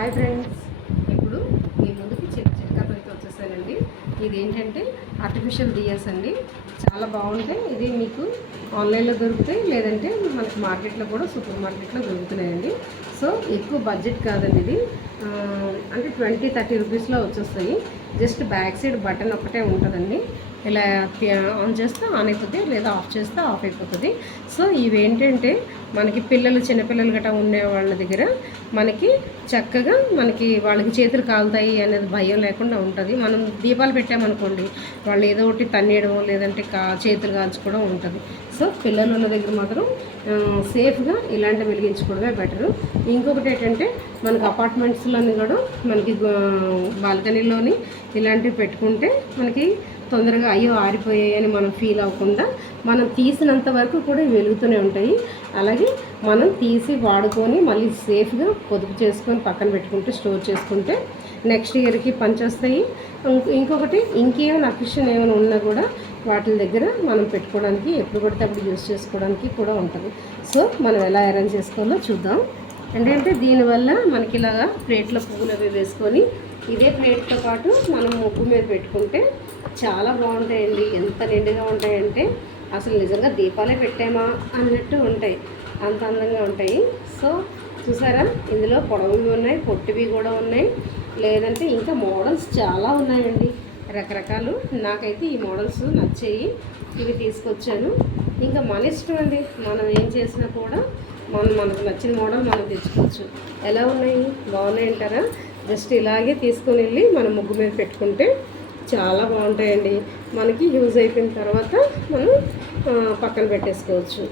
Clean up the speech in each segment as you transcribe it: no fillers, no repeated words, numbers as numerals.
Hi friends, ఇప్పుడు మీ ముందుకి చిట్కాతో అయితే వచ్చేసానండి. ఇది ఏంటంటే ఆర్టిఫిషియల్ దియాస్ అండి. చాలా బాగుంటాయి. ఇది మీకు ఆన్లైన్లో దొరుకుతాయి, లేదంటే మనకి మార్కెట్లో కూడా సూపర్ మార్కెట్లో దొరుకుతున్నాయండి. సో ఎక్కువ బడ్జెట్ కాదండి ఇది. అంటే 20-30 రూపీస్లో వచ్చేస్తాయి. జస్ట్ బ్యాక్ సైడ్ బటన్ ఒకటే ఉంటుందండి. ఇలా ఆన్ చేస్తే ఆన్ అయిపోతుంది, లేదా ఆఫ్ చేస్తే ఆఫ్ అయిపోతుంది. సో ఇవేంటంటే మనకి చిన్నపిల్లలు గట్రా ఉండే వాళ్ళ దగ్గర మనకి చక్కగా వాళ్ళకి చేతులు కాలుతాయి అనేది భయం లేకుండా ఉంటుంది. మనం దీపాలు పెట్టామనుకోండి, వాళ్ళు ఏదో ఒకటి తన్నేయడం లేదంటే చేతులు కాల్చుకోవడం ఉంటుంది. సో పిల్లలు ఉన్న దగ్గర మాత్రం సేఫ్గా ఇలాంటి వెలిగించుకోవడమే బెటరు. ఇంకొకటి ఏంటంటే మనకి అపార్ట్మెంట్స్లోని కూడా మనకి బాల్కనీలోని ఇలాంటివి పెట్టుకుంటే మనకి తొందరగా అయ్యో ఆరిపోయాయి అని మనం ఫీల్ అవ్వకుండా మనం తీసినంత వరకు కూడా వెలుగుతూనే ఉంటాయి. అలాగే మనం తీసి వాడుకొని మళ్ళీ సేఫ్గా పొదుపు చేసుకొని పక్కన పెట్టుకుంటే స్టోర్ చేసుకుంటే నెక్స్ట్ ఇయర్కి పనిచేస్తాయి. ఇంకొకటి ఇంకేమైనా అఫిషన్ ఏమైనా ఉన్నా కూడా వాటి దగ్గర మనం పెట్టుకోవడానికి ఎప్పుడు పడితే అప్పుడు యూజ్ చేసుకోవడానికి కూడా ఉంటుంది. సో మనం ఎలా అరేంజ్ చేసుకోవాలో చూద్దాం. ఏంటంటే దీనివల్ల మనకి ఇలాగా ప్లేట్లో పువ్వులు అవి వేసుకొని ఇదే ప్లేట్తో పాటు మనం ముగ్గు మీద పెట్టుకుంటే చాలా బాగుంటాయండి. ఎంత నిండుగా ఉంటాయంటే అసలు నిజంగా దీపాలే పెట్టామా అన్నట్టు ఉంటాయి, అంత అందంగా ఉంటాయి. సో చూసారా, ఇందులో పొడవువి ఉన్నాయి, పొట్టివి కూడా ఉన్నాయి, లేదంటే ఇంకా మోడల్స్ చాలా ఉన్నాయండి, రకరకాలు. నాకైతే ఈ మోడల్స్ నచ్చాయి, ఇవి తీసుకొచ్చాను. ఇంకా మన ఇష్టం అండి, మనం ఏం చేసినా కూడా మనకు నచ్చిన మోడల్ మనం తెచ్చుకోవచ్చు. ఎలా ఉన్నాయి, బాగున్నాయి అంటారా? జస్ట్ ఇలాగే తీసుకొని వెళ్ళి మనం ముగ్గు మీద పెట్టుకుంటే చాలా బాగుంటాయండి. మనకి యూజ్ అయిపోయిన తర్వాత మనం పక్కన పెట్టేసుకోవచ్చు.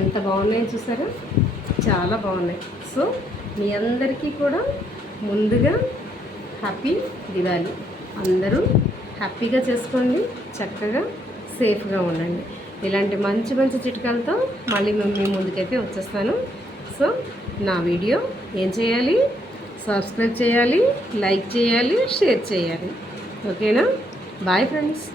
ఎంత బాగున్నాయో చూసారా, చాలా బాగున్నాయి. సో మీ అందరికీ కూడా ముందుగా హ్యాపీ దివాళీ. అందరూ హ్యాపీగా చేసుకోండి, చక్కగా సేఫ్గా ఉండండి. ఇలాంటి మంచి మంచి చిట్కాలతో మళ్ళీ మీ ముందుకైతే వచ్చేస్తాను. సో నా వీడియో ఏం చేయాలి, సబ్స్క్రైబ్ చేయాలి, లైక్ చేయాలి, షేర్ చేయాలి. ఓకేనా? Bye friends.